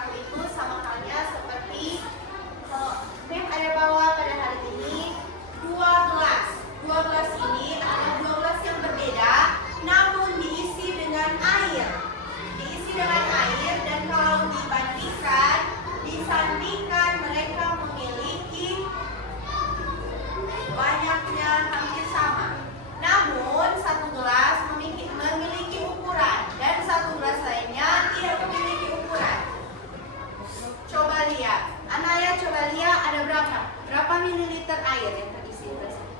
baku itu sama halnya seperti Mem ada bawa pada hari ini dua gelas. Dua gelas ini adalah dua gelas yang berbeda, namun diisi dengan air. Diisi dengan air, dan kalau dibandingkan, disandingkan, mereka memiliki banyaknya hampir sama. Namun satu gelas memiliki ukuran dan satu gelas lainnya tidak memiliki ukuran. Coba lihat, Anaya coba lihat ada berapa? Berapa mililiter air yang terisi di gelas ini?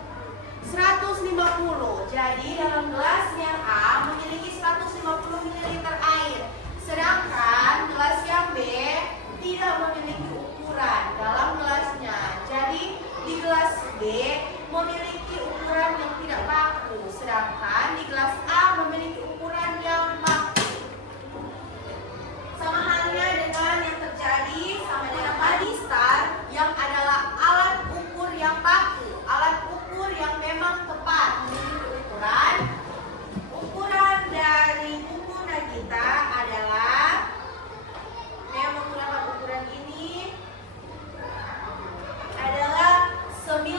150. Jadi dalam gelas yang A memiliki 150 mililiter air. Sedangkan gelas yang B tidak memiliki ukuran dalam gelasnya. Jadi di gelas B memiliki ukuran yang tidak baku, sedangkan di gelas A memiliki ukuran yang baku. Sama halnya dengan yang terjadi sama dengan body star yang adalah alat ukur yang baku, alat ukur yang memang tepat memiliki ukuran. Ukuran dari buku Nagita adalah yang menggunakan ukuran ini adalah 19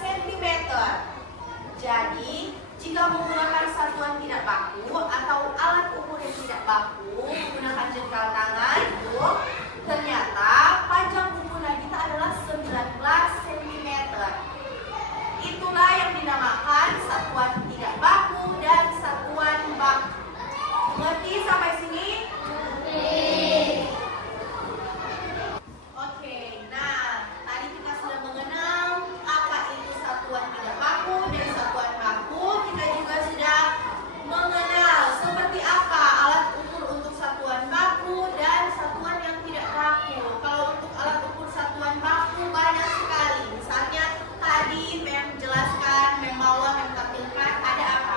cm. Jadi, jika menggunakan satuan tidak baku atau alat ukur yang tidak baku, menggunakan jengkal tangan, ternyata panjang buku Nagita adalah 19 cm. Itulah yang dinamakan satuan tidak baku dan satuan baku. Mengerti sampai sini? Oke, nah tadi kita sudah mengenal apa itu satuan tidak baku dan satuan baku. Kita juga sudah mengenal seperti apa alat ukur untuk satuan baku dan satuan yang tidak baku. Kalau untuk alat ukur satuan baku banyak sekali. Misalnya tadi Mem jelaskan, Mem bawa, Mem tampilkan ada apa?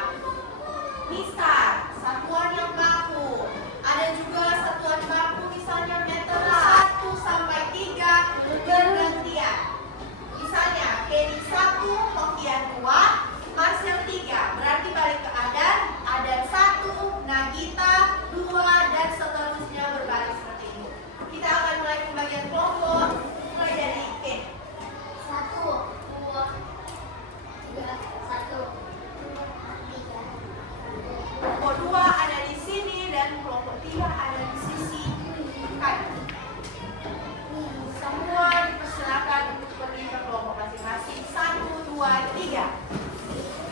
Mistar, satuan yang baku. Ada juga satuan baku misalnya meteran 1 sampai 3 bergantian. Misalnya Kenny 1, Hokian 2, Marcel 3. Berarti balik ke Adan 1, Nagita 2, dan seterusnya berbalik seperti itu. Kita akan mulai pembagian kelompok, mulai dari Kenny. 1, 2, 3, 1. Kelompok 2 ada di sini dan kelompok 3 ada di sisi kanan. Semua dipersilakan untuk pergi ke kelompok masing-masing. 1, 2, 3.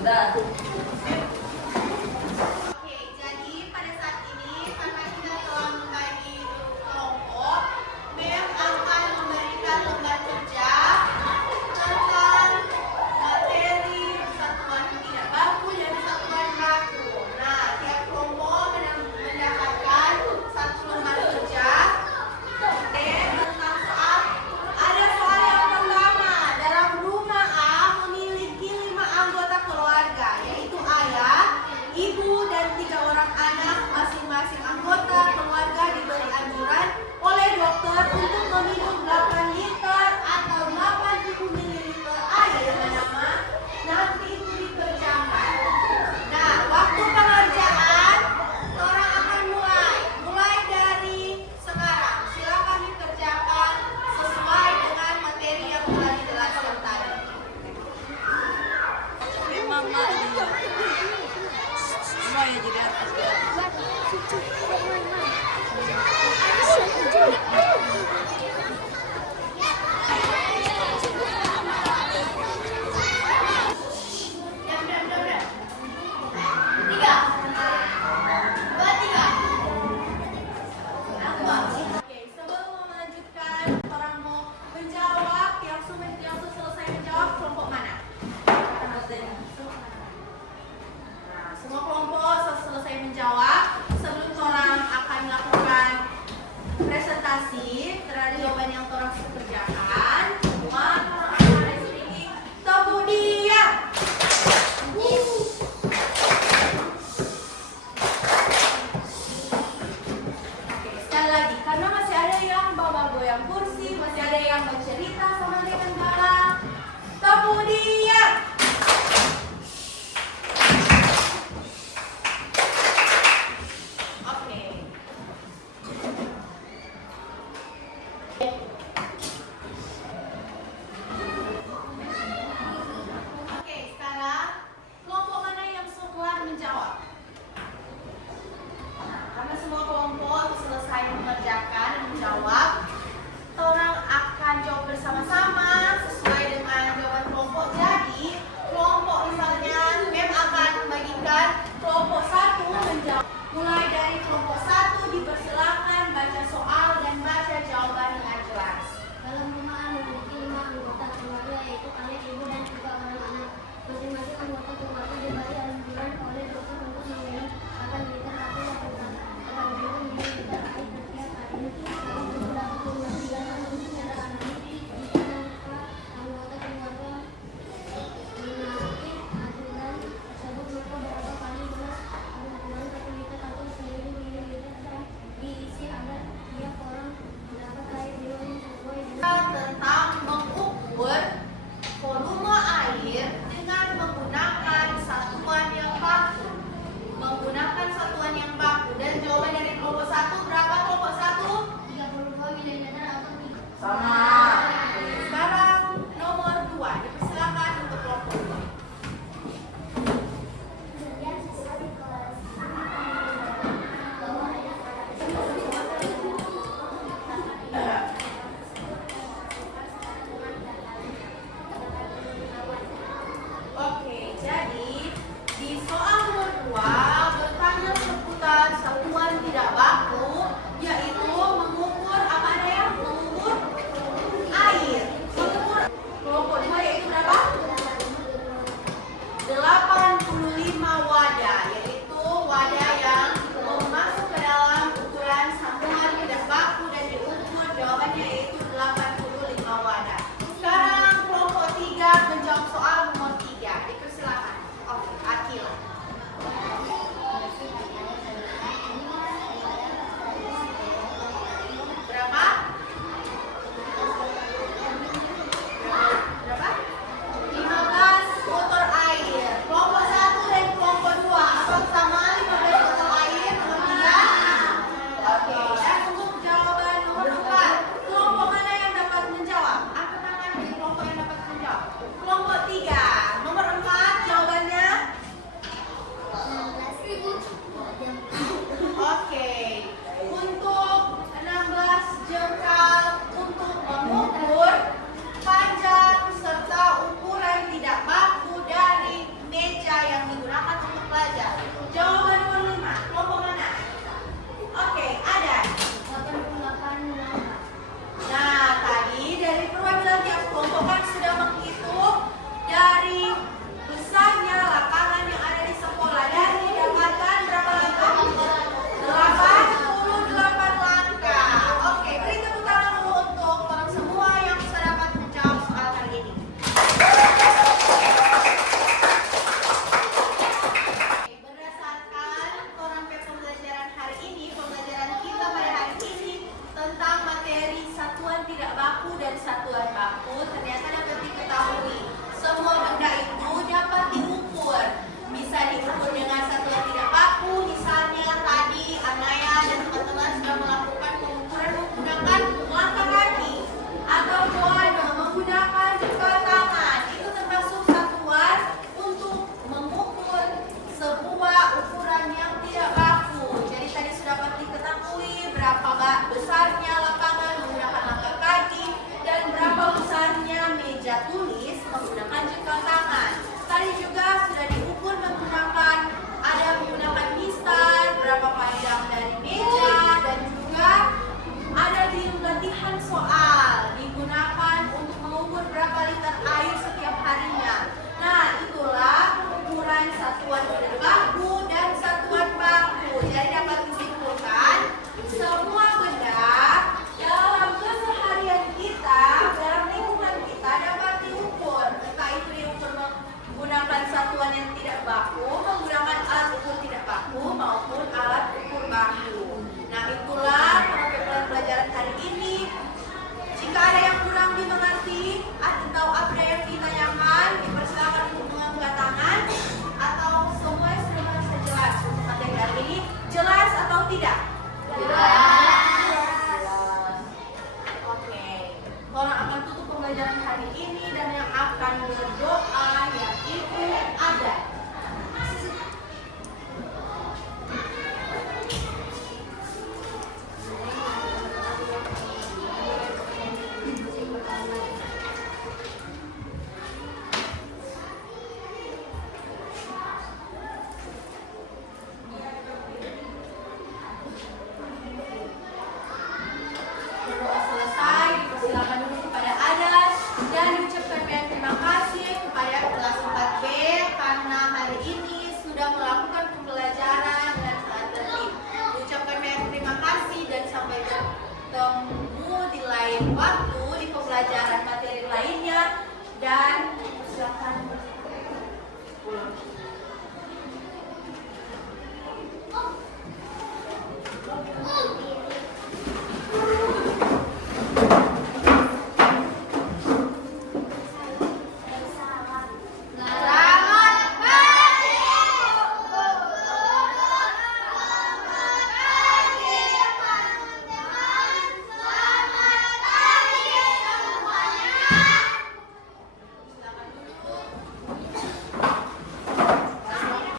Sudah. Oke, jadi pada saat ini karena kita telah membagi kelompok, Mem akan memberikan lembar kerja tentang materi satuan tidak baku dan satuan baku. Nah, tiap kelompok mendapatkan satu lembar kerja tentang soal. Ada soal yang pertama. Dalam rumah A memiliki 5 anggota keluarga, yaitu ayah, ibu, dan 3 orang anak. Masing-masing anggota keluarga diberi anjuran oleh dokter untuk meminum 8 liter atau 80 ml air. Nama nanti itu dikerjakan. Nah, waktu pengerjaan orang akan mulai dari sekarang. Silakan dikerjakan sesuai dengan materi yang telah dijelaskan tadi. Mama dia. Semua ya jadi atas. Diam. 3, 2, 3. Oke, sebelum melanjutkan, orang mau menjawab, yang selesai menjawab kelompok mana? Nah, semua kelompok selesai menjawab. Sebelum orang akan melakukan presentasi terhadap jawaban yang orang kerjakan, semua orang akan ada sedikit tepuk diam. Oke, sekali lagi, karena masih ada yang bawa goyang kursi, masih ada yang bercerita sama dengan galak. Tepuk diam. Oke. Mulai dari kelompok 1 dipersilakan baca soal dan baca jawaban dengan jelas. Dalam rumah memiliki 5 anggota keluarga, yaitu ayah, ibu, dan 3 orang anak. Masing-masing anggota keluarga diberi anjuran oleh dokter untuk meminum 8 liter atau 8 mililiter air setiap hari. Namun beberapa keluarga menunda anak jika anggota keluarga menagih anjuran tersebut, maka berapa kali gelas kumpulan 1 liter atau 1000 mililiter diisi agar tiap orang mendapat air minum sesuai dengan Tentang mengukur volume air dengan menggunakan satuan yang baku. Menggunakan satuan yang baku. Dan jawaban dari kelompok 1 berapa kelompok 1? 32 mililiter atau 3. Sama. Sekarang nomor 2 dipersilakan untuk kelompok 2. Oke, jadi di soal nomor 2 bertanya seputar satuan tidak baku, yaitu mengukur apa ada yang mengukur air. Mengukur kelompok 2 yaitu berapa? 85 wadah, yaitu wadah yang masuk ke dalam ukuran satuan tidak baku dan diukur, jawabannya yaitu 85 wadah. Sekarang kelompok 3 menjawab soal nomor 3. Dipersilakan. Oke, Akila. Berapa? Berapa? 15 botol air. Kelompok 1 dan kelompok 2. Apa sama 15 botol air? Kemudian? Oke, dan untuk jawaban nomor 4. Kelompok mana yang dapat menjawab? Angkat tangan dari kelompok yang dapat menjawab. Kelompok 3. Nomor 4 jawabannya? 16.000. Oke. Untuk 16 jengkal untuk mengukur panjang serta ukuran tidak baku dari meja yang digunakan untuk belajar. Jawaban nomor 5. Kelompok mana? Oke, ada. 88 langkah. Nah, tadi dari perwakilan tiap kelompok kan sudah menghitung dari besarnya lapangan yang ada di sekolah dan didapatkan berapa langkah? 88 langkah. Oke, beri tepuk tangan dulu untuk orang semua yang bisa dapat menjawab soal kali ini. Berdasarkan korampe pembelajaran hari ini, pembelajaran kita pada hari ini tentang materi satuan tidak baku dan satuan baku, ternyata dapat diketahui semua benda itu dapat diukur. Bisa diukur dengan satuan tidak baku, misalnya tadi Anaya dan teman-teman sudah melakukan pengukuran menggunakan langkah kaki, atau Joano menggunakan jempol tangan. Itu termasuk satuan untuk mengukur sebuah ukuran yang tidak baku. Jadi tadi sudah dapat diketahui berapa besarnya lapangan menggunakan langkah kaki dan berapa besarnya meja tulis menggunakan jempol tangan. Tadi juga sudah diukur menggunakan menggunakan mistar, berapa panjang dari meja, dan juga ada di latihan soal digunakan untuk mengukur berapa liter air setiap harinya. Nah, itulah ukuran satuan tidak baku dan satuan baku. Jadi dapat disimpulkan semua benda dalam keseharian kita, dalam lingkungan kita dapat diukur. Entah itu diukur menggunakan satuan yang tidak baku, menggunakan alat ukur tidak baku, maupun alat ukur baku. Nah, itulah pelajaran hari ini. Jika ada yang kurang dimengerti atau ada yang ditanyakan, dipersilakan untuk mengangkat tangan, atau semua sudah merasa jelas untuk materi hari ini. Jelas atau tidak? Jelas. Oke. Orang akan tutup pembelajaran hari ini dan yang akan berdoa yaitu ada. belajar